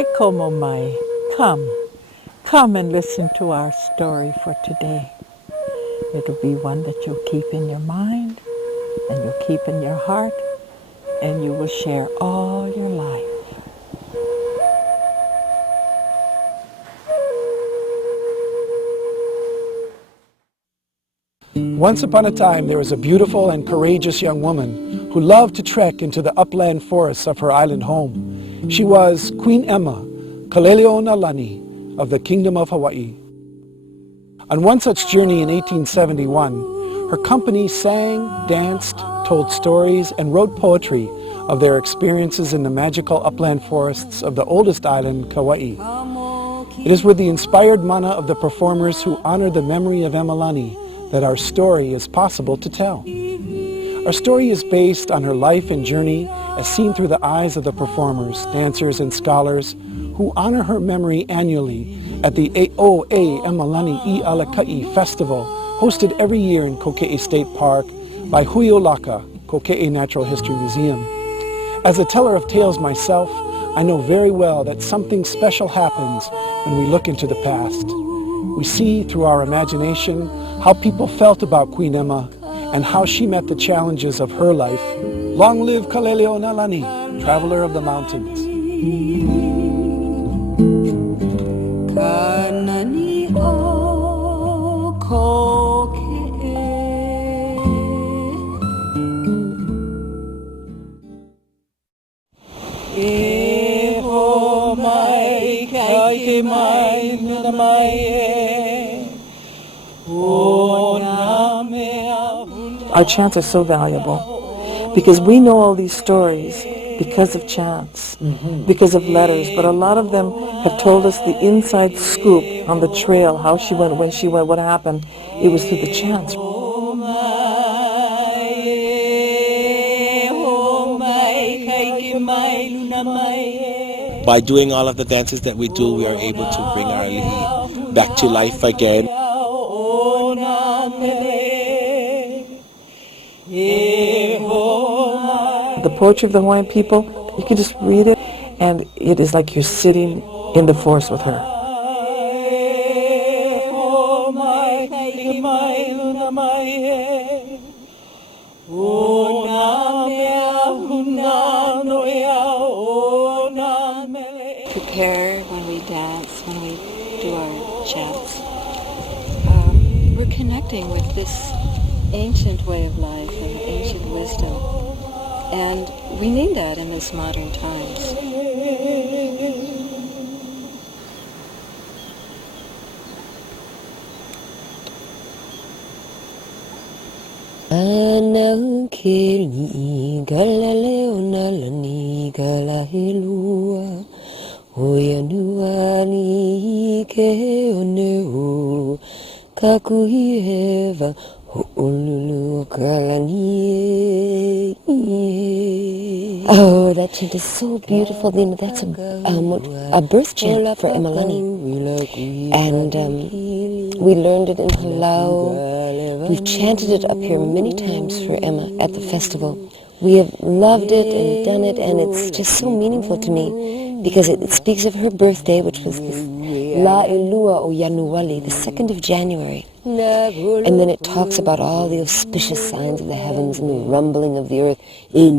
Ikomo mai, come and listen to our story for today. It'll be one that you'll keep in your mind and you'll keep in your heart and you will share all your life. Once upon a time, there was a beautiful and courageous young woman who loved to trek into the upland forests of her island home. She was Queen Emma, Kaleleo'olani of the Kingdom of Hawaii. On one such journey in 1871, her company sang, danced, told stories, and wrote poetry of their experiences in the magical upland forests of the oldest island, Kauai. It is with the inspired mana of the performers who honor the memory of Emalani that our story is possible to tell. Our story is based on her life and journey as seen through the eyes of the performers, dancers, and scholars who honor her memory annually at the E'oe Emalani I Alakai Festival, hosted every year in Kokee State Park by Huiolaka, Kokee Natural History Museum. As a teller of tales myself, I know very well that something special happens when we look into the past. We see through our imagination how people felt about Queen Emma and how she met the challenges of her life. Long live Kaleleo'olani, traveler of the mountains. Our chants are so valuable because we know all these stories because of chants, because of letters, but a lot of them have told us the inside scoop on the trail, how she went, when she went, what happened. It was through the chants. By doing all of the dances that we do, we are able to bring our ali'i back to life again. The poetry of the Hawaiian people, you can just read it, and it is like you're sitting in the forest with her. Prepare when we dance, when we do our chants. We're connecting with this ancient way of life and ancient wisdom. And we need that in these modern times. Anakeli Kaleleo'olani Kalahilua Oyanuani Keoneu Kakuhieva Ho'olulu Kalani. Oh, that chant is so beautiful. That's a birth chant for Emalani. And we learned it in Palau. We've chanted it up here many times for Emma at the festival. We have loved it and done it, and it's just so meaningful to me because it speaks of her birthday, which was this La'ilua o Yanuwali, the 2nd of January. And then it talks about all the auspicious signs of the heavens and the rumbling of the earth. The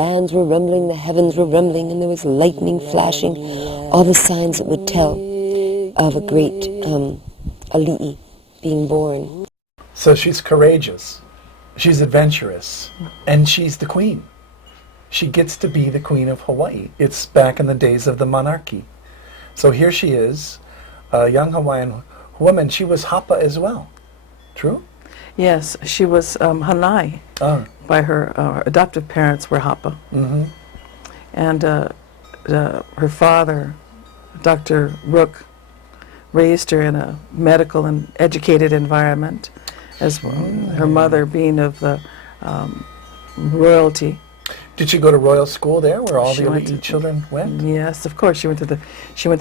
lands were rumbling, the heavens were rumbling, and there was lightning flashing, all the signs that would tell of a great ali'i being born. So she's courageous, she's adventurous, and she's the queen. She gets to be the queen of Hawaii. It's back in the days of the monarchy. So here she is, a young Hawaiian woman. She was Hapa as well. True? Yes, she was Hanai. By her adoptive parents were Hapa. And her father, Dr. Rook, raised her in a medical and educated environment, as her mother being of the royalty. Did she go to Royal School there, where all She the went elite children went? Yes, of course. She went to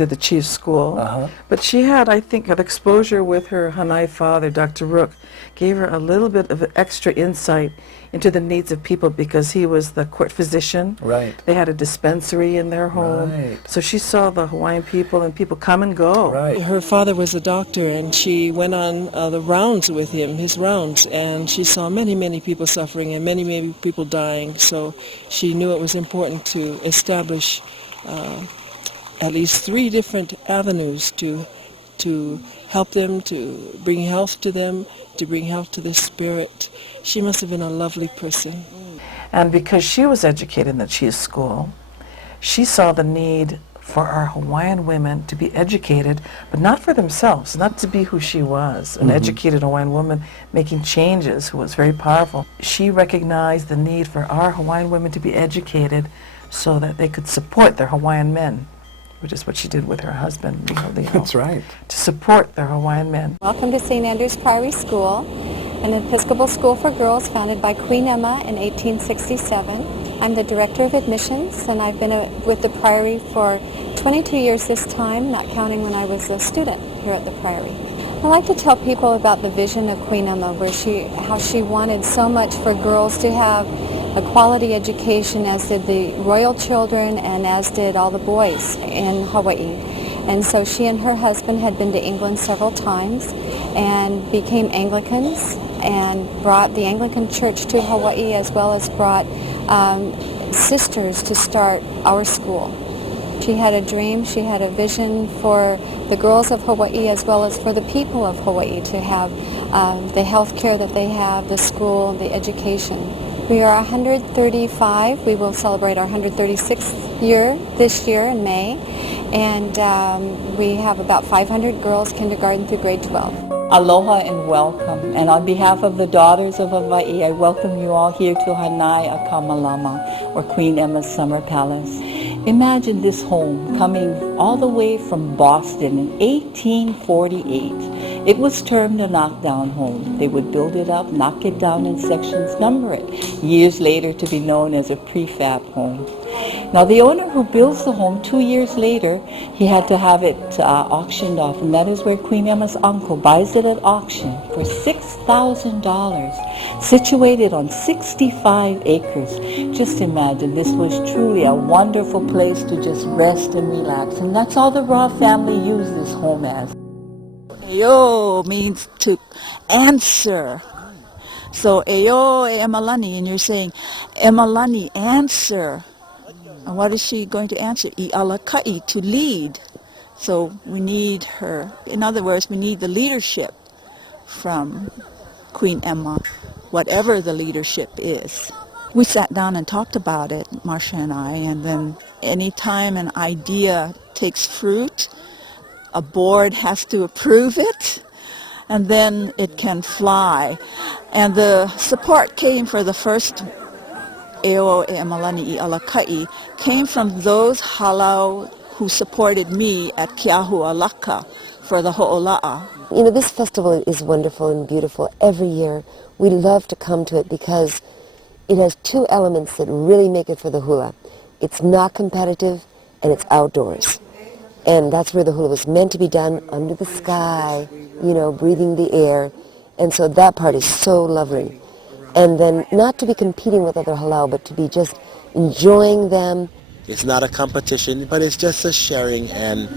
the chief's school. Uh-huh. But she had, I think, an exposure with her Hanai father, Dr. Rook, gave her a little bit of extra insight into the needs of people because he was the court physician. Right. They had a dispensary in their home. Right. So she saw the Hawaiian people and people come and go. Right. Her father was a doctor, and she went on the rounds with him, his rounds, and she saw many, many people suffering and many, many people dying. So she knew it was important to establish at least 3 different avenues to help them, to bring health to them, to bring health to the spirit. She must have been a lovely person. And because she was educated in the chief's school, she saw the need for our Hawaiian women to be educated, but not for themselves, not to be who she was, an educated Hawaiian woman making changes who was very powerful. She recognized the need for our Hawaiian women to be educated so that they could support their Hawaiian men, which is what she did with her husband, Leo. That's right. To support their Hawaiian men. Welcome to St. Andrew's Priory School, an Episcopal school for girls founded by Queen Emma in 1867. I'm the Director of Admissions, and I've been with the Priory for 22 years this time, not counting when I was a student here at the Priory. I like to tell people about the vision of Queen Emma, how she wanted so much for girls to have a quality education, as did the royal children and as did all the boys in Hawaii. And so she and her husband had been to England several times and became Anglicans and brought the Anglican Church to Hawaii, as well as brought sisters to start our school. She had a dream, she had a vision for the girls of Hawaii as well as for the people of Hawaii to have the health care that they have, the school, the education. We are 135. We will celebrate our 136th year this year in May. And we have about 500 girls, kindergarten through grade 12. Aloha and welcome. And on behalf of the Daughters of Hawaii, I welcome you all here to Hanai a Kamalama, or Queen Emma's Summer Palace. Imagine this home coming all the way from Boston in 1848. It was termed a knockdown home. They would build it up, knock it down in sections, number it. Years later to be known as a prefab home. Now the owner who builds the home 2 years later, he had to have it auctioned off, and that is where Queen Emma's uncle buys it at auction for $6,000, situated on 65 acres. Just imagine, this was truly a wonderful place to just rest and relax, and that's all the Raw family used this home as. Eo means to answer. So Eo e Emalani, and you're saying, Emalani, answer. And what is she going to answer? I alakai, to lead. So we need her. In other words, we need the leadership from Queen Emma, whatever the leadership is. We sat down and talked about it, Marcia and I, and then any time an idea takes fruit, a board has to approve it, and then it can fly. And the support came for the first Eo e Emalani I Alakai came from those halau who supported me at Keahu Alaka for the Ho'ola'a. You know, this festival is wonderful and beautiful every year. We love to come to it because it has 2 elements that really make it for the hula. It's not competitive and it's outdoors. And that's where the hula was meant to be done, under the sky, you know, breathing the air. And so that part is so lovely. And then not to be competing with other halau, but to be just enjoying them. It's not a competition, but it's just a sharing, and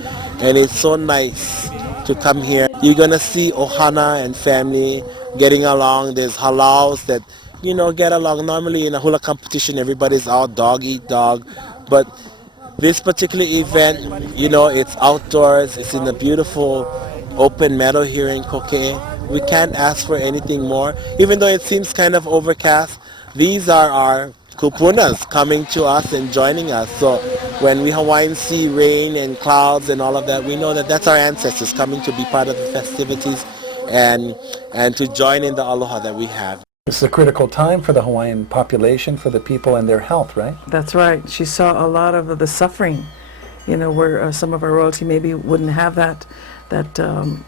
it's so nice to come here. You're going to see Ohana and family getting along. There's halaus that, you know, get along. Normally in a hula competition, everybody's out, dog eat dog. But this particular event, you know, it's outdoors. It's in a beautiful open meadow here in Kokee. We can't ask for anything more. Even though it seems kind of overcast, these are our kupunas coming to us and joining us. So when we Hawaiians see rain and clouds and all of that, we know that that's our ancestors coming to be part of the festivities and to join in the aloha that we have. It's a critical time for the Hawaiian population, for the people and their health, right? That's right. She saw a lot of the suffering, you know, where some of our royalty maybe wouldn't have that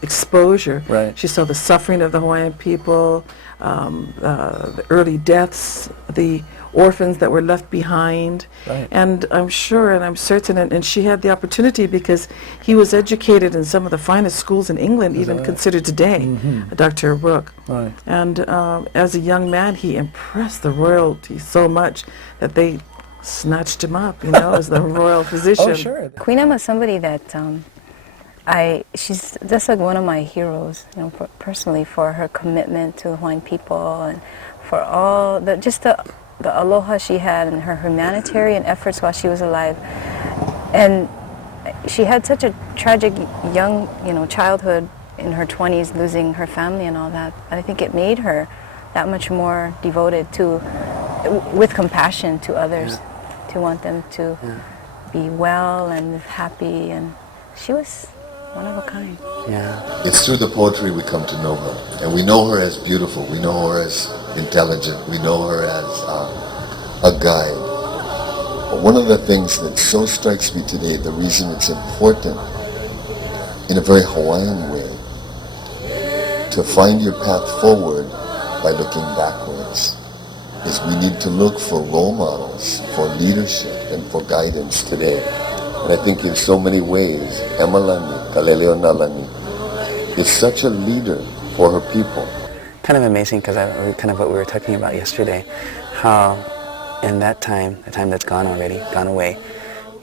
exposure. Right. She saw the suffering of the Hawaiian people, the early deaths, the orphans that were left behind. Right. And I'm sure and I'm certain, and she had the opportunity because he was educated in some of the finest schools in England, even considered today, Dr. Rook. Right. And as a young man, he impressed the royalty so much that they snatched him up, as the royal physician. Oh, sure. Queen Emma is somebody that she's just like one of my heroes, personally, for her commitment to the Hawaiian people and for all the aloha she had and her humanitarian efforts while she was alive. And she had such a tragic young, childhood in her 20s, losing her family and all that. I think it made her that much more devoted to, with compassion to others, to want them to be well and live happy. And she was one of a kind. Yeah. It's through the poetry we come to know her. And we know her as beautiful. We know her as intelligent. We know her as a guide. But one of the things that so strikes me today, the reason it's important in a very Hawaiian way, to find your path forward by looking backwards, is we need to look for role models, for leadership, and for guidance today. And I think in so many ways, Emalani, Kaleleonalani, is such a leader for her people. Kind of amazing because kind of what we were talking about yesterday, how in that time, the time that's gone already, gone away,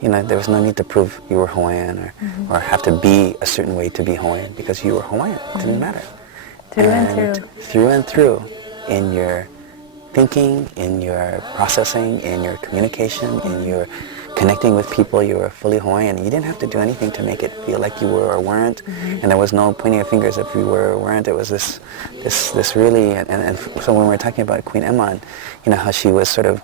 there was no need to prove you were Hawaiian or have to be a certain way to be Hawaiian because you were Hawaiian. It didn't matter. Through and through, in your thinking, in your processing, in your communication, in your connecting with people, you were fully Hawaiian. You didn't have to do anything to make it feel like you were or weren't. And there was no pointing of fingers if you were or weren't. It was this really, and so when we're talking about Queen Emma and, how she was sort of,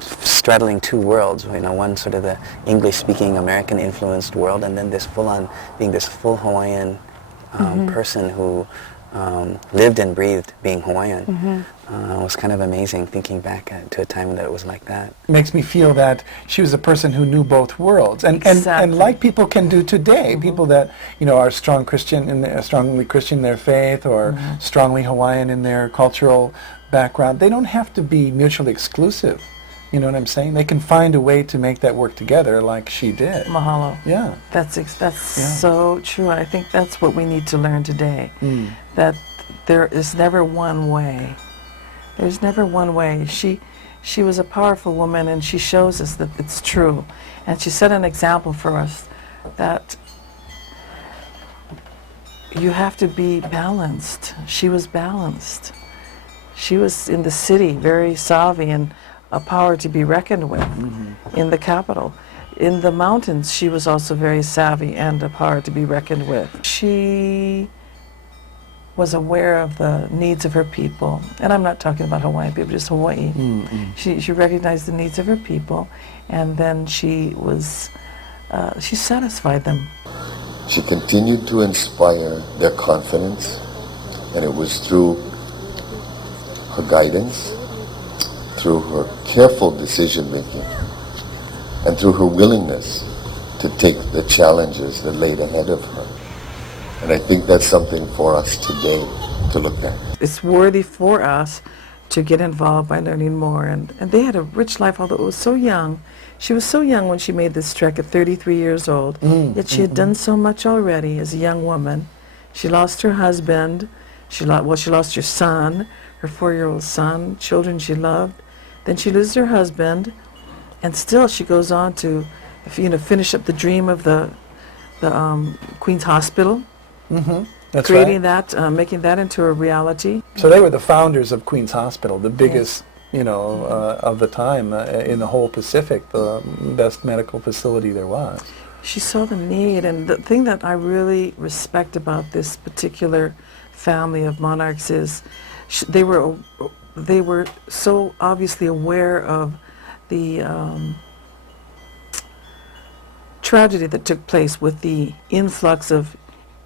straddling two worlds, one sort of the English-speaking, American-influenced world, and then this full-on, being this full Hawaiian person who lived and breathed being Hawaiian. It was kind of amazing thinking back to a time that it was like that. It makes me feel that she was a person who knew both worlds, and like people can do today, people that are strongly Christian in their faith, or strongly Hawaiian in their cultural background. They don't have to be mutually exclusive. You know what I'm saying? They can find a way to make that work together, like she did. Mahalo. Yeah. That's so true. I think that's what we need to learn today. That there is never one way. There's never one way. She was a powerful woman, and she shows us that it's true. And she set an example for us that you have to be balanced. She was balanced. She was in the city, very savvy and a power to be reckoned with in the capital. In the mountains, she was also very savvy and a power to be reckoned with. She was aware of the needs of her people, and I'm not talking about Hawaiian people, just Hawaii. She recognized the needs of her people, and then she satisfied them. She continued to inspire their confidence, and it was through her guidance, through her careful decision making, and through her willingness to take the challenges that laid ahead of her. And I think that's something for us today to look at. It's worthy for us to get involved by learning more. And they had a rich life, although it was so young. She was so young when she made this trek at 33 years old. Yet she had done so much already as a young woman. She lost her husband. She lost her son, her 4-year-old son, children she loved. Then she loses her husband, and still she goes on to, finish up the dream of the Queen's Hospital. That's creating right. that, making that into a reality. So they were the founders of Queen's Hospital, the biggest, of the time in the whole Pacific, the best medical facility there was. She saw the need, and the thing that I really respect about this particular family of monarchs is they were so obviously aware of the tragedy that took place with the influx of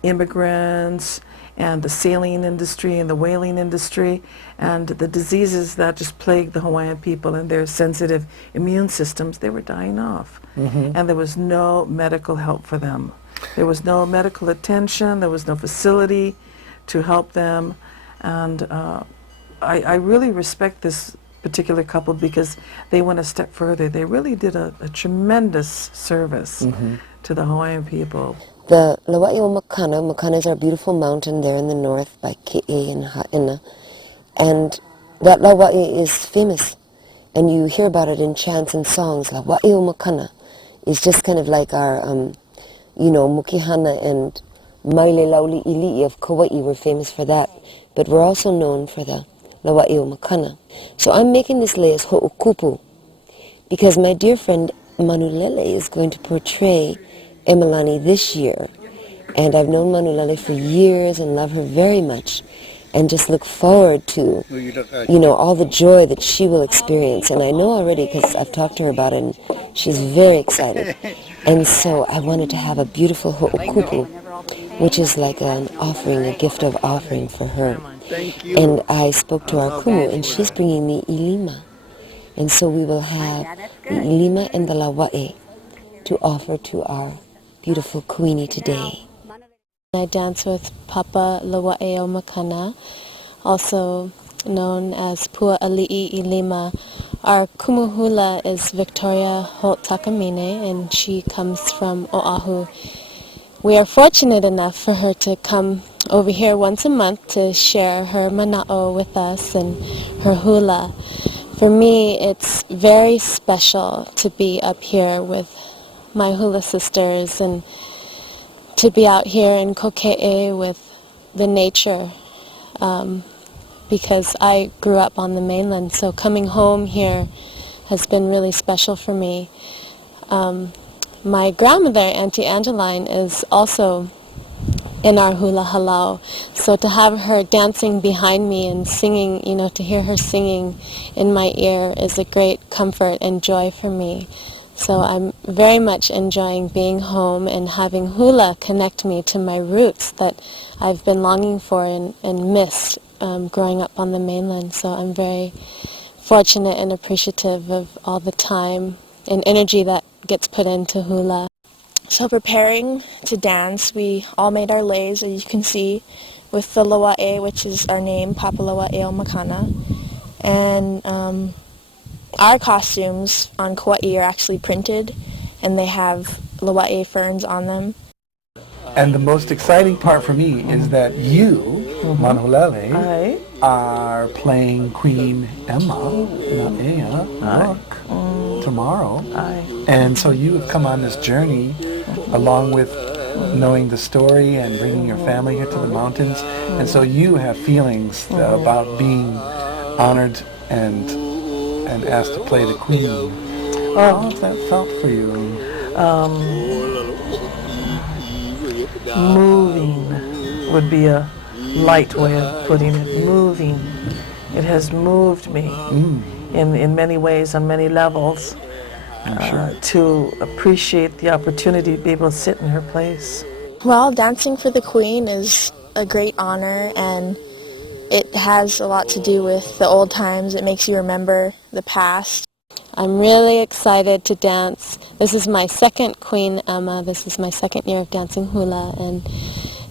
immigrants and the sailing industry and the whaling industry and the diseases that just plagued the Hawaiian people and their sensitive immune systems. They were dying off. And there was no medical help for them. There was no medical attention. There was no facility to help them. And I really respect this particular couple because they went a step further. They really did a tremendous service to the Hawaiian people. The Lawai'o Makana. Makana is our beautiful mountain there in the north by Ke'e and Ha'ina. And that Lawai is famous. And you hear about it in chants and songs. Lawai'o Makana is just kind of like our, Mukihana and Maile Lauli Ili'i of Kauai were famous for that. But we're also known for the Lawai'o Makana. So I'm making this lei as Ho'okupu because my dear friend Manulele is going to portray Emalani this year. And I've known Manulele for years and love her very much and just look forward to, all the joy that she will experience. And I know already because I've talked to her about it and she's very excited. And so I wanted to have a beautiful ho'okupu, which is like an offering, a gift of offering for her. And I spoke to our kumu and she's bringing me ilima. And so we will have the ilima and the lawa'e to offer to our beautiful Kuini today. I dance with Papa Lawa'eo Makana, also known as Pua Ali'i Ilima. Our kumuhula is Victoria Holt Takamine, and she comes from Oahu. We are fortunate enough for her to come over here once a month to share her mana'o with us and her hula. For me, it's very special to be up here with my hula sisters and to be out here in Koke'e with the nature because I grew up on the mainland, so coming home here has been really special for me. My grandmother, Auntie Angeline, is also in our hula halau, so to have her dancing behind me and singing, to hear her singing in my ear is a great comfort and joy for me. So I'm very much enjoying being home and having hula connect me to my roots that I've been longing for and missed growing up on the mainland. So I'm very fortunate and appreciative of all the time and energy that gets put into hula. So preparing to dance, we all made our leis, as you can see, with the lawa'e, which is our name, Papa Lawa'eo Makana. And our costumes on Kauai are actually printed, and they have lawa'e ferns on them. And the most exciting part for me is that you, Manulele, are playing Queen Emma, Na'ea, Rook, tomorrow. And so you have come on this journey along with knowing the story and bringing your family here to the mountains. And so you have feelings about being honored and asked to play the Queen. How has that felt for you? Moving would be a light way of putting it. Moving. It has moved me in many ways, on many levels, to appreciate the opportunity to be able to sit in her place. Well, dancing for the Queen is a great honor, and it has a lot to do with the old times. It makes you remember the past. I'm really excited to dance. This is my second Queen Emma. This is my second year of dancing hula, and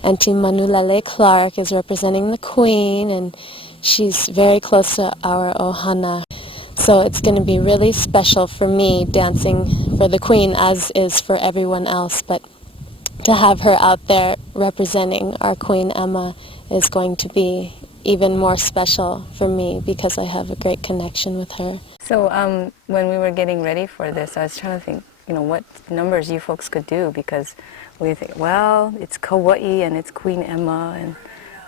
Auntie Manulele Clark is representing the Queen, and she's very close to our ohana. So it's going to be really special for me dancing for the Queen, as is for everyone else, but to have her out there representing our Queen Emma is going to be even more special for me because I have a great connection with her. So when we were getting ready for this, I was trying to think, what numbers you folks could do, because we think, well, it's Kauai and it's Queen Emma, and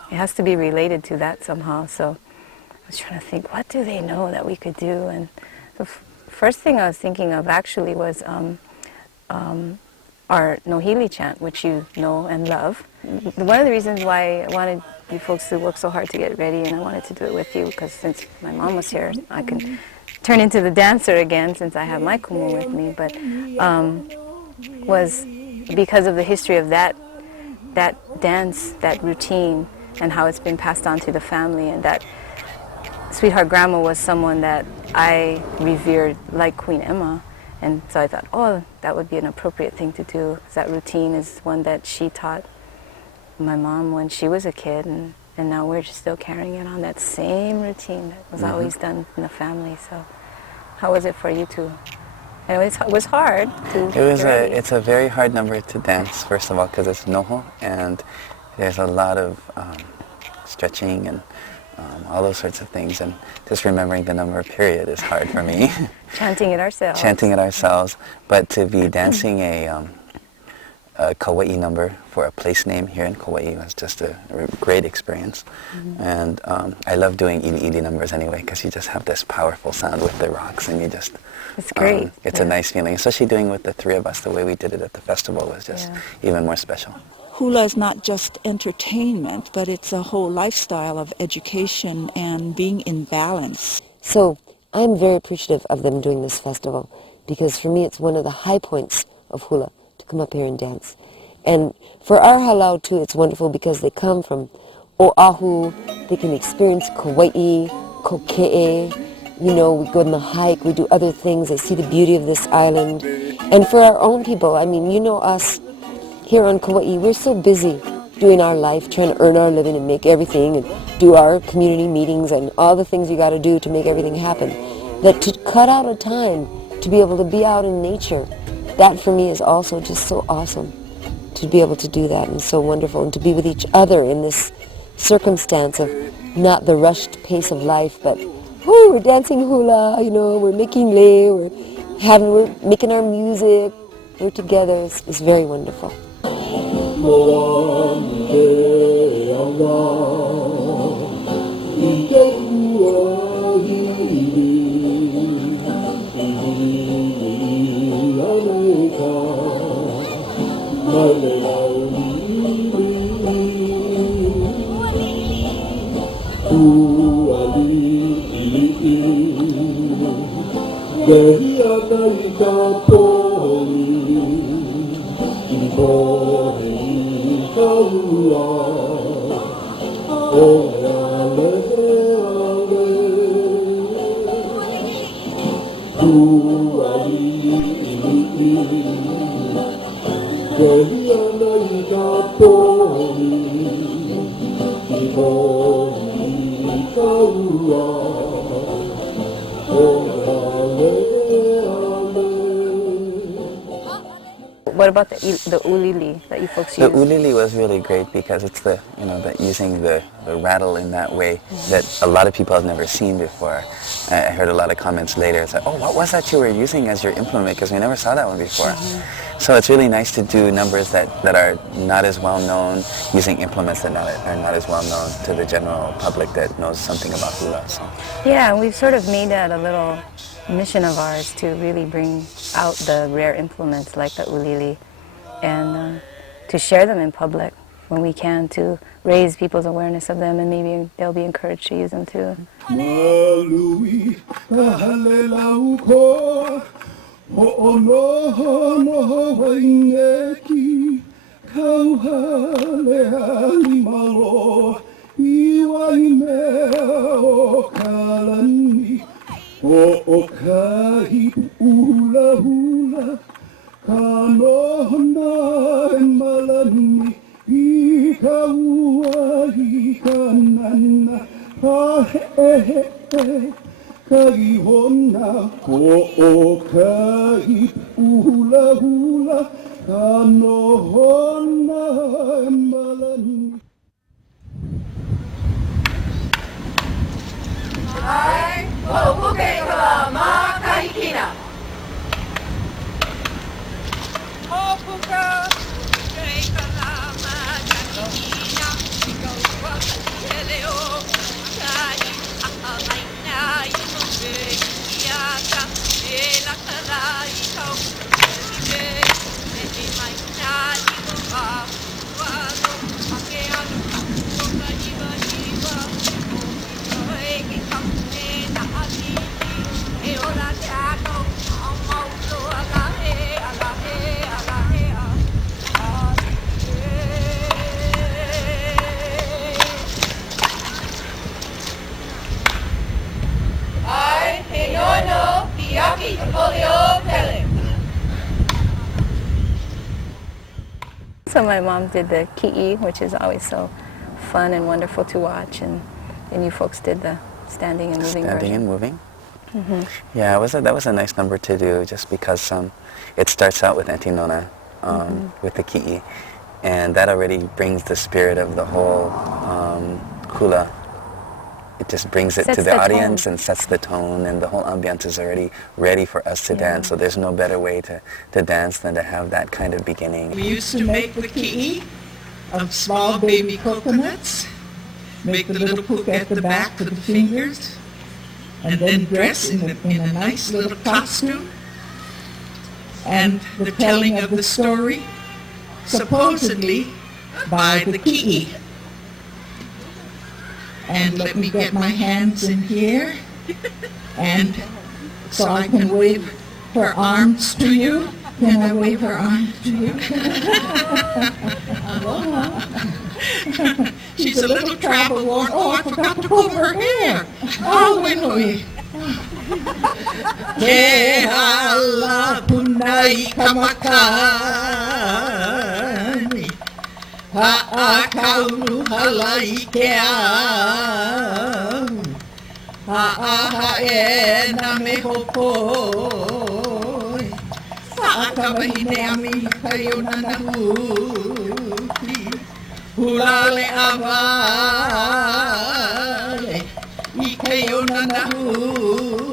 it has to be related to that somehow. So I was trying to think, what do they know that we could do? And the first thing I was thinking of actually was our Nohili chant, which you know and love. One of the reasons why I wanted you folks to work so hard to get ready, and I wanted to do it with you, because since my mom was here, I could turn into the dancer again since I have my kumu with me, but was because of the history of that dance, that routine, and how it's been passed on to the family, and that Sweetheart Grandma was someone that I revered like Queen Emma. And so I thought, that would be an appropriate thing to do. That routine is one that she taught my mom when she was a kid, and And now we're just still carrying it on, that same routine that was always done in the family. So how was it for you to? And it was hard to. It's a very hard number to dance, first of all, because it's noho, and there's a lot of stretching and all those sorts of things, and just remembering the number period is hard for me. Chanting it ourselves. Chanting it ourselves, but to be dancing a Kauai number for a place name here in Kauai was just a great experience. And I love doing ili ili numbers anyway, because you just have this powerful sound with the rocks, and you just... It's great. It's a nice feeling, especially doing with the three of us. The way we did it at the festival was just even more special. Hula is not just entertainment, but it's a whole lifestyle of education and being in balance. So I'm very appreciative of them doing this festival, because for me it's one of the high points of hula to come up here and dance. And for our halau too, it's wonderful because they come from Oahu, they can experience Kauai, Kokee, you know, we go on the hike, we do other things, they see the beauty of this island. And for our own people, I mean, you know us here on Kauai, we're so busy doing our life, trying to earn our living and make everything, and do our community meetings and all the things you got to do to make everything happen, that to cut out a time to be able to be out in nature, that for me is also just so awesome, to be able to do that, and so wonderful, and to be with each other in this circumstance of not the rushed pace of life, but we're dancing hula, you know, we're making lei, we're making our music, we're together. It's very wonderful. What about the ulili that you folks use? The ulili was really great because it's the, you know, that using the rattle in that way that a lot of people have never seen before. I heard a lot of comments later. It's like, oh, what was that you were using as your implement? Because we never saw that one before. So it's really nice to do numbers that are not as well known, using implements that are not as well known to the general public that knows something about hula. So. Yeah, we've sort of made that a little mission of ours to really bring out the rare implements like the ulili and to share them in public when we can, to raise people's awareness of them, and maybe they'll be encouraged to use them too. O kahi hula hula, kanona e malani, I ka ua I ka nana, ka he he, ka ihona. O kahi hula hula, kanona e malani. Ai, o puke kala ma kahikina. O puka, puke kala ma kahikina. Iko wa keleo, kai ahalaina I moke iaka. E la kala I kau kele, e mai na I moka. Wano ake anu, moka iwa iwa. So my mom did the ki'i, which is always so fun and wonderful to watch, and you folks did the standing and moving Standing version. and moving. Mm-hmm. Yeah, that was a nice number to do, just because it starts out with Auntie Nona with the ki'i, and that already brings the spirit of the whole hula. It just brings it to the audience and sets the tone, and the whole ambiance is already ready for us to dance. So there's no better way to dance than to have that kind of beginning. We used to make the ki'i of small baby coconuts, make the little hook at the back for the fingers, and then dress in a nice little costume. And the telling of the story, supposedly by the ki'i. And let me get my hands in here, and so I can wave her arms to you. Can I wave her arms to you? She's a little travel worn. Oh, I forgot to comb her hair. Oh, wait. Ke hala punai kamakani, ha'akaulu halai ke au, ha'ahae na me hopoi, ha'akawahine ami kayo na nahuti, hulale avale, ikayo na nahuti,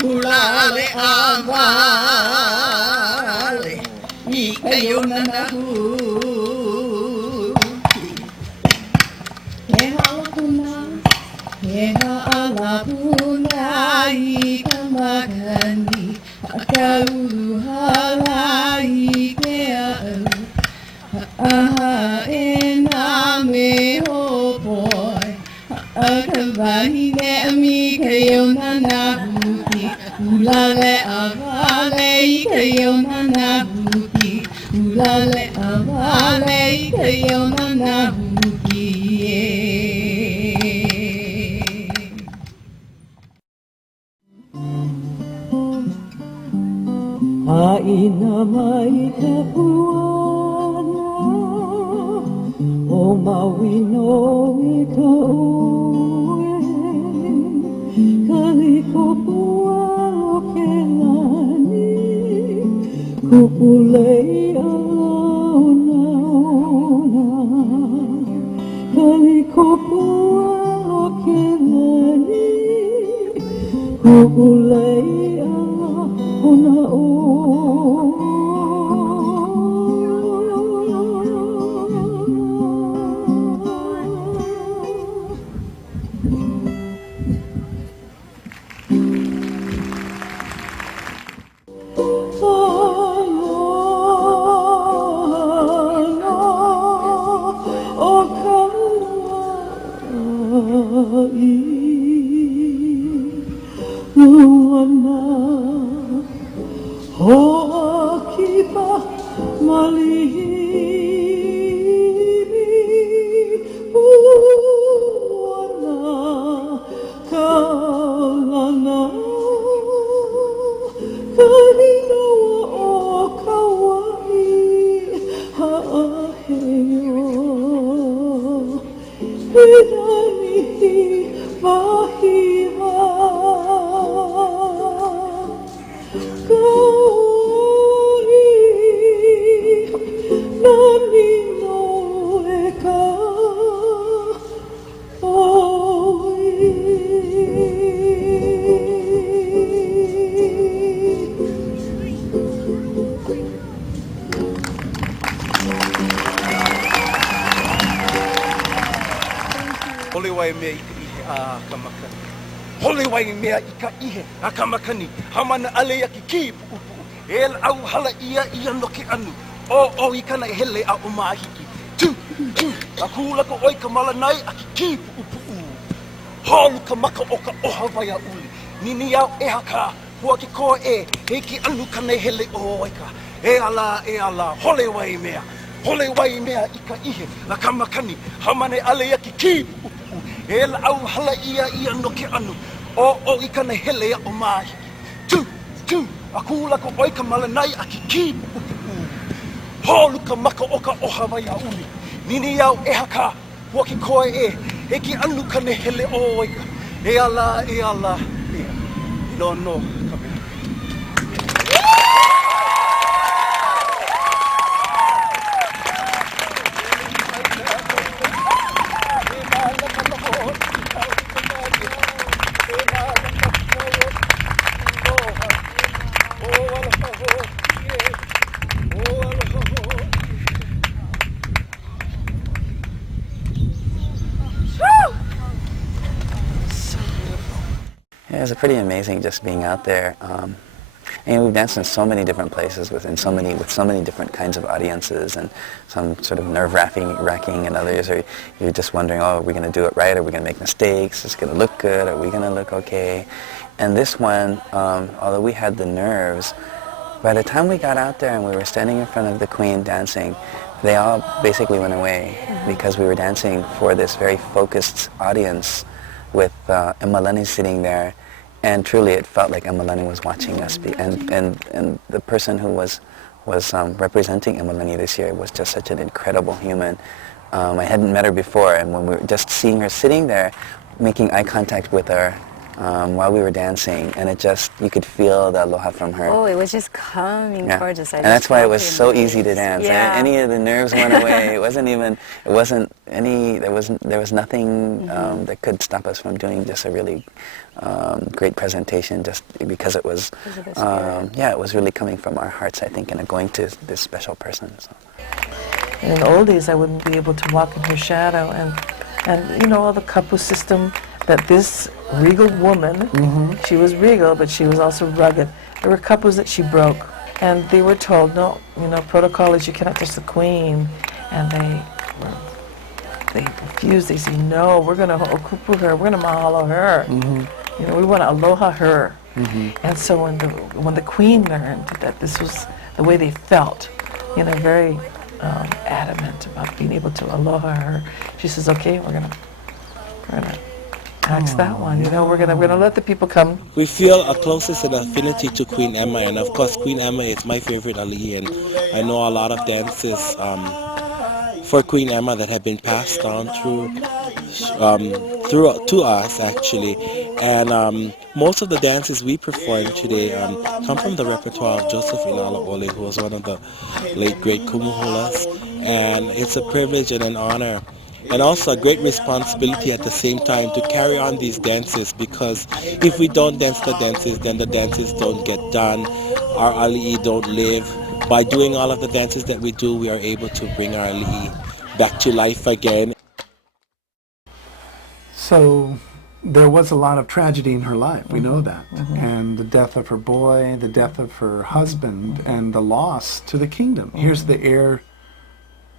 hulale avale, ikayo na nahuti. Keha alapuna ikamakani, hakaulu halai ke au, ha'ahaena me hopoi, ha'akawahine ami kayo na nahuti, ulale avale kayo na nahuti, ulale avale kayo na nahuti. Haina mai ka puana, o mawino e ka ue, kaliko pua o ke lani, kupulei a launa ona, kaliko pua o ke lani, kupulei a launa ona. Hole wai mea i ka ihe a kamakani. Hole wai mea i ka ihe a kamakani. Hamana ale a ki ki pupu. E au hala ia noke anu. O i kana e hele a o mahiki. Tu, a kula ko oi ka malanai a ki ki pupu. Holu ka maka o ka oha vai a uli. Nini au e haka. Hua ki koa he ki anu kana e hele o oika. E ala, hole wai mea. Hole wai mea i ka ihe a kamakani. Hamane ale a ki ki pupu. E au hala ia noke anu. O i kana hele a o mahiki. Tu, a kula ko oi ka malanai a ki ki pupu. Holu ka maka o ka oha vai a uli. Nini au e haka, waki koe e ki anu kane hele oiga. E ala, e ala, e. No, no, kape. Yeah, it was pretty amazing just being out there. And we've danced in so many different places with so many different kinds of audiences, and some sort of nerve-wracking, and others are you're just wondering, oh, are we going to do it right? Are we going to make mistakes? Is it going to look good? Are we going to look okay? And this one, although we had the nerves, by the time we got out there and we were standing in front of the Queen dancing, they all basically went away because we were dancing for this very focused audience with Emalani sitting there, and truly it felt like Emalani was watching us. And the person who was representing Emalani this year was just such an incredible human. I hadn't met her before, and when we were just seeing her sitting there, making eye contact with her while we were dancing, and it just, you could feel the aloha from her. Oh, it was just calming, gorgeous. And that's why it was so easy to dance. Yeah. Any of the nerves went away. There was nothing that could stop us from doing just a really great presentation, just because it was, it was really coming from our hearts, I think, and going to this special person. So. In the old days, I wouldn't be able to walk in her shadow, and you know, all the kapu system, that this regal woman, she was regal, but she was also rugged. There were kapus that she broke, and they were told, no, you know, protocol is you cannot touch the Queen, and they refused. They said, no, we're going to okupu her, we're going to mahalo her. You know, we want to aloha her. And so when the Queen learned that this was the way they felt, you know, very adamant about being able to aloha her, she says, okay, we're gonna axe that one. You know, we're gonna let the people come. We feel a closest and affinity to Queen Emma, and of course Queen Emma is my favorite ali'i, and I know a lot of dances for Queen Emma that have been passed on through to us actually, and most of the dances we perform today come from the repertoire of Joseph Inala-Ole, who was one of the late great kumuhulas, and it's a privilege and an honor, and also a great responsibility at the same time to carry on these dances, because if we don't dance the dances, then the dances don't get done, our ali'i don't live. By doing all of the dances that we do, we are able to bring our ali'i back to life again. So there was a lot of tragedy in her life, we know that, and the death of her boy, the death of her husband, and the loss to the kingdom. Here's the heir,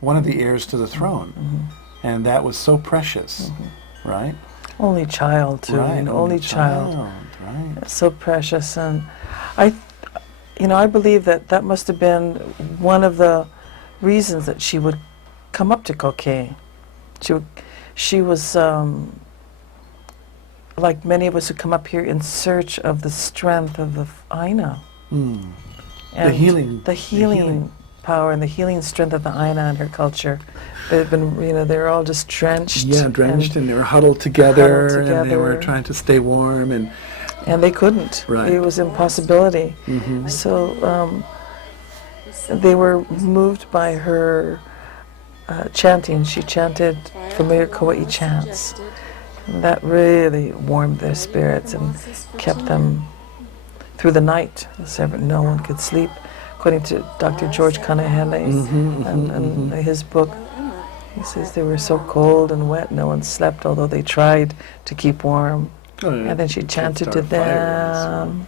one of the heirs to the throne. And that was so precious, right? Only child too, Right, you know, only child. Right. So precious, and I believe that must have been one of the reasons that she would come up to Kokei. She was like many of us who come up here in search of the strength of the Aina. And The healing power and the healing strength of the Aina and her culture. They've been, you know, they're all just drenched. Yeah, drenched, and they were huddled together, and they were trying to stay warm, and they couldn't. Right. It was impossibility. So they were moved by her chanting. She chanted familiar Kauai chants. And that really warmed their spirits and kept them through the night. No one could sleep. According to Dr. George Kanahele and his book, he says they were so cold and wet, no one slept, although they tried to keep warm. Oh, yeah. And then she chanted to them.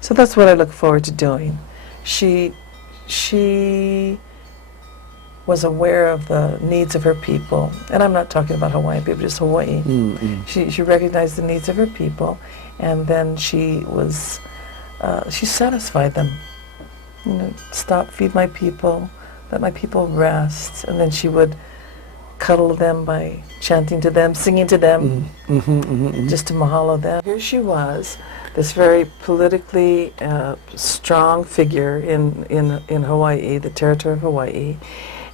So that's what I look forward to doing. She was aware of the needs of her people, and I'm not talking about Hawaiian people, just Hawaii. She recognized the needs of her people, and then she satisfied them. You know, stop, feed my people, let my people rest, and then she would cuddle them by chanting to them, singing to them, just to mahalo them. Here she was, this very politically strong figure in Hawaii, the territory of Hawaii,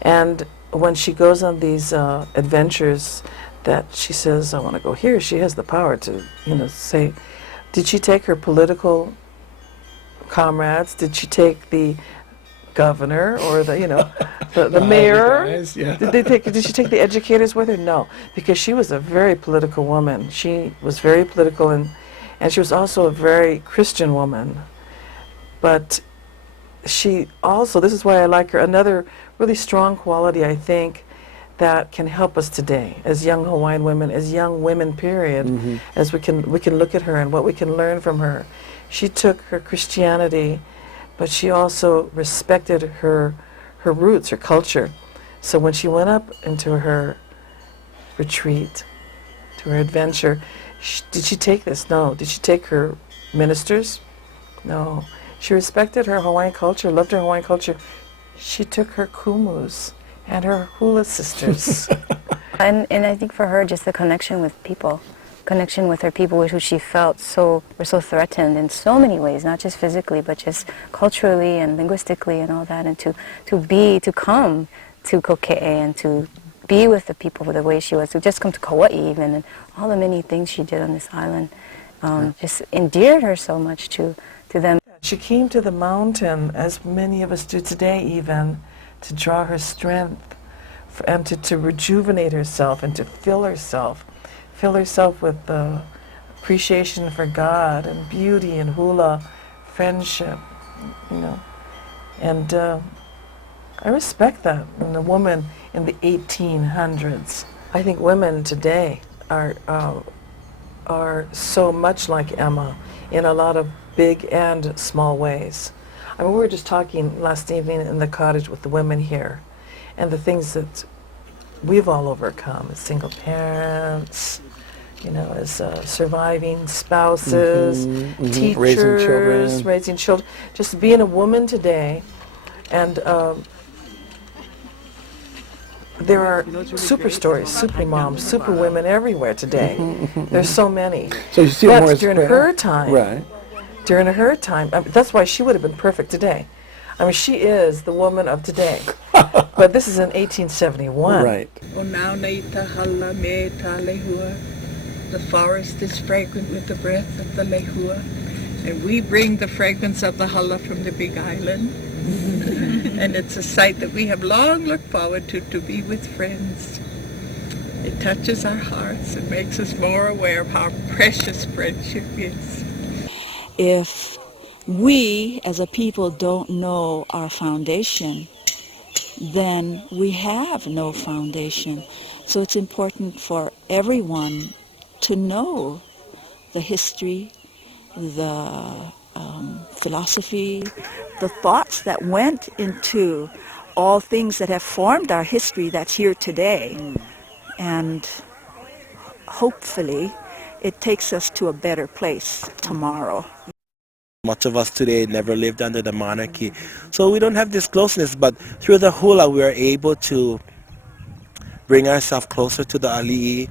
and when she goes on these adventures that she says, I want to go here, she has the power to, say, did she take her political comrades? Did she take the governor or the, the mayor? Guys, yeah. Did she take the educators with her? No, because she was a very political woman. She was very political, and she was also a very Christian woman. But she also, this is why I like her, another really strong quality, I think, that can help us today as young Hawaiian women, as young women, period, as we can look at her and what we can learn from her. She took her Christianity, but she also respected her roots, her culture. So when she went up into her retreat, to her adventure, did she take this? No. Did she take her ministers? No. She respected her Hawaiian culture, loved her Hawaiian culture. She took her kumus and her hula sisters. And I think for her, just the connection with people, connection with her people with who she felt were so threatened in so many ways, not just physically, but just culturally and linguistically and all that, and to come to Kokee and to be with the people the way she was, to just come to Kauai even, and all the many things she did on this island, just endeared her so much to them. She came to the mountain, as many of us do today even, to draw her strength and to rejuvenate herself and to fill herself with the appreciation for God and beauty and hula, friendship, And I respect that in a woman in the 1800s. I think women today are so much like Emma in a lot of big and small ways. I mean, we were just talking last evening in the cottage with the women here, and the things that we've all overcome as single parents, as surviving spouses, teachers, raising children, just being a woman today. And there are super stories, super moms, super women everywhere today. There's so many. So you see it more as during her time. Right. During her time. That's why she would have been perfect today. I mean, she is the woman of today. But this is in 1871. Right. The forest is fragrant with the breath of the lehua, and we bring the fragrance of the hala from the Big Island. And it's a sight that we have long looked forward to be with friends. It touches our hearts and makes us more aware of how precious friendship is. If we as a people don't know our foundation, then we have no foundation. So it's important for everyone to know the history, the philosophy, the thoughts that went into all things that have formed our history that's here today. And hopefully it takes us to a better place tomorrow. Much of us today never lived under the monarchy, so we don't have this closeness, but through the hula we are able to bring ourselves closer to the ali'i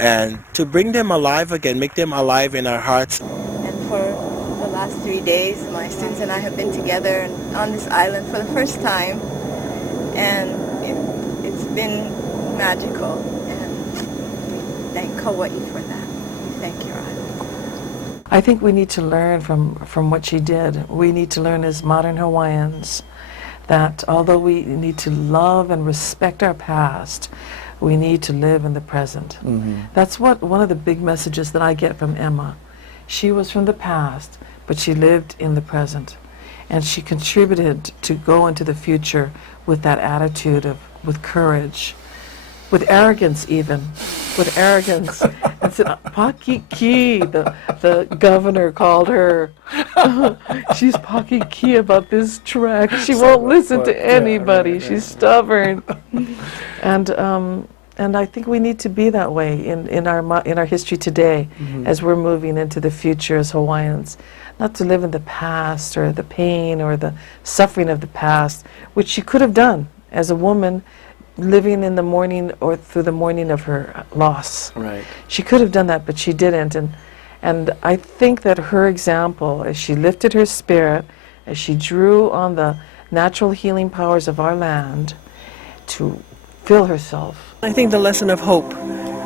and to bring them alive again, make them alive in our hearts. And for the last 3 days, my students and I have been together on this island for the first time, and it's been magical, and we thank Kauai for that. We thank your island. I think we need to learn from what she did. We need to learn as modern Hawaiians that although we need to love and respect our past, we need to live in the present. That's one of the big messages that I get from Emma. She was from the past, but she lived in the present. And she contributed to go into the future with that attitude with courage, with arrogance even, with arrogance. And said, Pakiki, the governor called her. She's Pakiki about this track. She won't listen to anybody. She's stubborn. And I think we need to be that way in our history today, as we're moving into the future as Hawaiians. Not to live in the past or the pain or the suffering of the past, which she could have done as a woman living in the mourning or through the mourning of her loss. Right. She could have done that, but she didn't. And I think that her example, as she lifted her spirit, as she drew on the natural healing powers of our land to fulfill herself. I think the lesson of hope,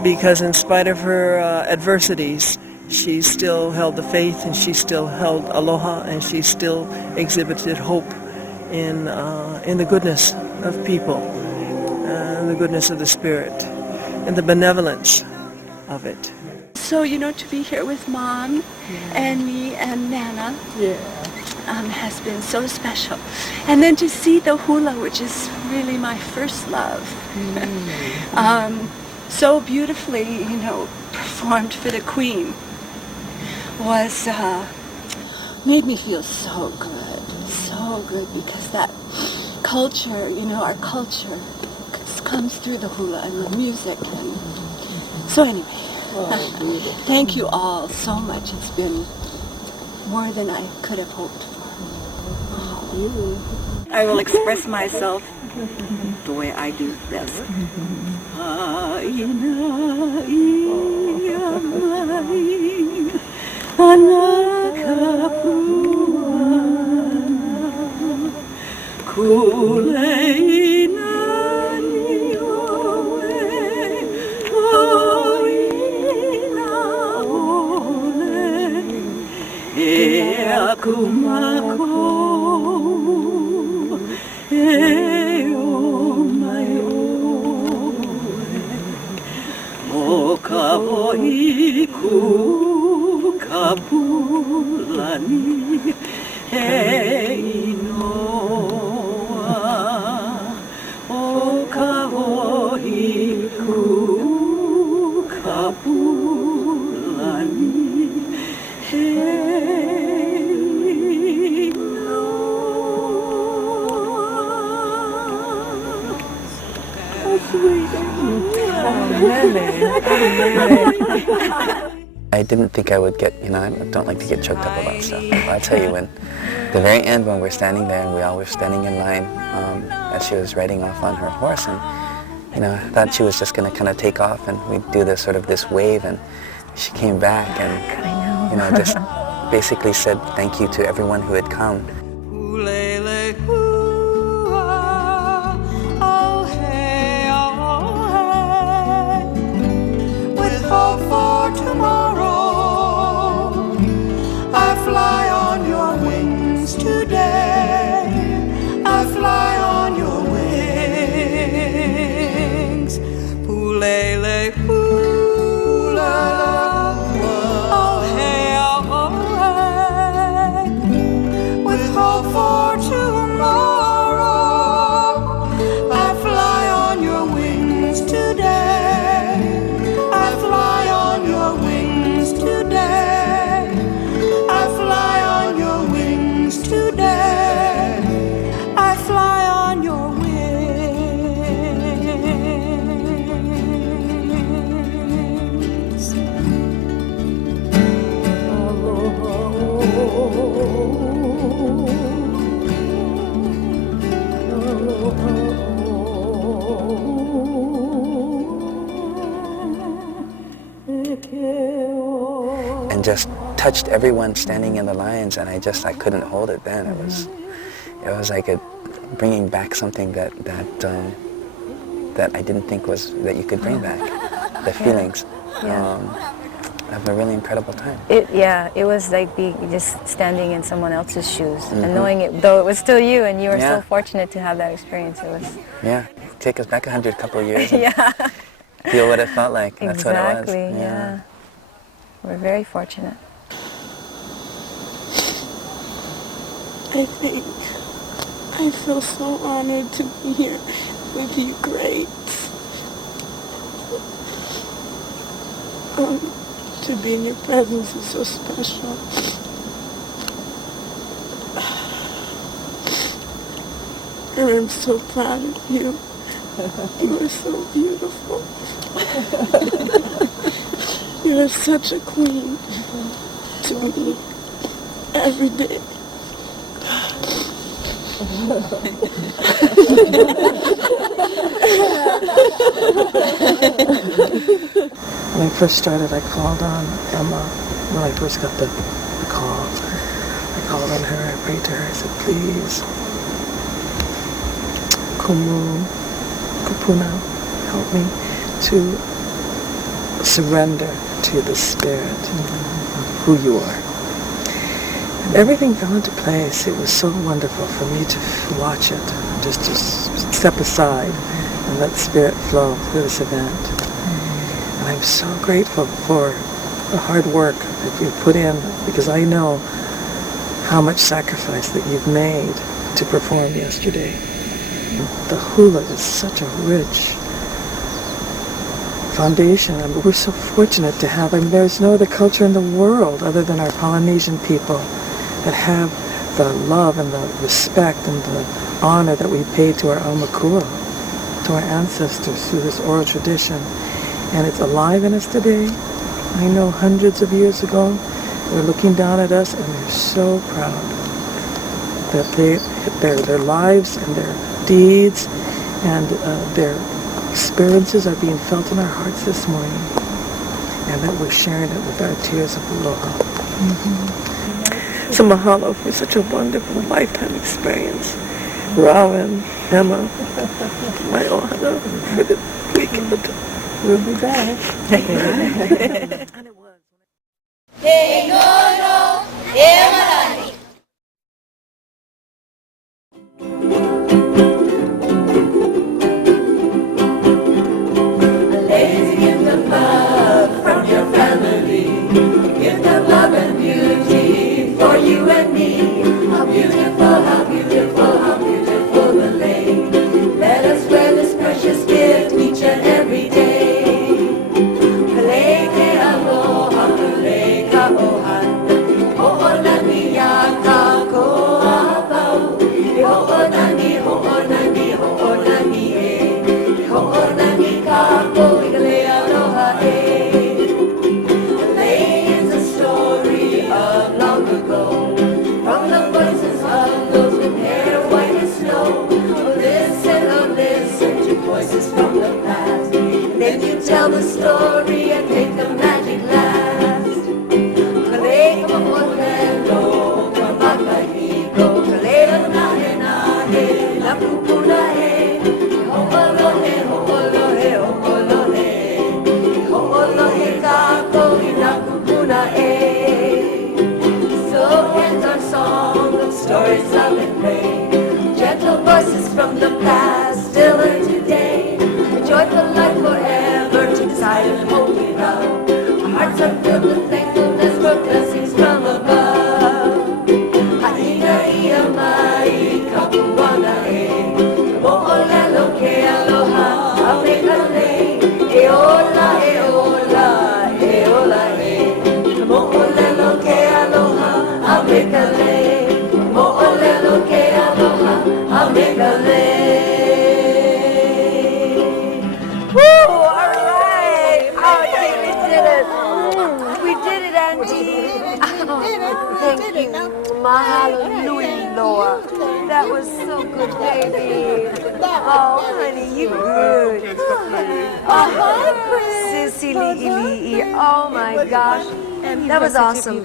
because in spite of her adversities, she still held the faith, and she still held aloha, and she still exhibited hope in the goodness of people, and the goodness of the spirit, and the benevolence of it. So, to be here with Mom and me and Nana has been so special. And then to see the hula, which is really my first love, so beautifully, performed for the Queen, was made me feel so good, because that culture, our culture comes through the hula and the music. And so anyway, thank you all so much. It's been more than I could have hoped for. I will express myself the way I do best. I didn't think I would get, I don't like to get choked up about stuff. I'll tell you, when the very end, when we're standing there and we all were standing in line as she was riding off on her horse, and I thought she was just going to kind of take off and we'd do this wave, and she came back and just basically said thank you to everyone who had come. And just touched everyone standing in the lines, and I couldn't hold it then. It was like bringing back something that I didn't think that you could bring back, the feelings of a really incredible time. It was like just standing in someone else's shoes and knowing it, though it was still you, and you were so fortunate to have that experience. It was take us back a couple of years. Feel what it felt like. That's what it was. Exactly. Yeah. We're very fortunate. I feel so honored to be here with you greats. To be in your presence is so special. And I'm so proud of you. You are so beautiful. You are such a queen to me every day. When I first started, I called on Emma. When I first got the call, I called on her, I prayed to her, I said, please, kumu, kupuna, help me to surrender to the spirit of who you are. And everything fell into place. It was so wonderful for me to watch it, just to step aside and let the spirit flow through this event. And I'm so grateful for the hard work that you've put in, because I know how much sacrifice that you've made to perform yesterday. The hula is such a rich foundation. I mean, we're so fortunate to have, there's no other culture in the world other than our Polynesian people that have the love and the respect and the honor that we pay to our aumakua, to our ancestors through this oral tradition. And it's alive in us today. I know hundreds of years ago, they're looking down at us and they're so proud that their lives and their deeds and their experiences are being felt in our hearts this morning, and that we're sharing it with our tears of aloha. So mahalo for such a wonderful lifetime experience. Robin, Emma, my ohana for the weekend. We'll be back. Hey, no, Emalani. A lazy gift of love from your family, a gift of love and beauty for you and me. How beautiful, how beautiful, how beautiful the lake. Let us wear this precious gift each and every day. Tell the story and make the magic last. Kalei kamapolelo, kamakahigo, kalei nahe nahe, napupuna he, ho'olohe, ho'olohe, ho'olohe, ho'olohe kako, inakupuna e. So ends our song of stories of and play. Gentle voices from the past still heard today. A joyful life forever. Inside and holy love, our hearts are filled with thankfulness for blessings from above. Haina ia mai kapuana e, mo'olelo ke aloha, awekale, e ola, e ola, e ola e, mo'olelo ke aloha, awekale, mo'olelo ke aloha, awekale. Thank you. Mahalo nui loa. That was so good, baby. Oh, honey, you good. Oh, Sissy Li'i. Oh my gosh. That was awesome.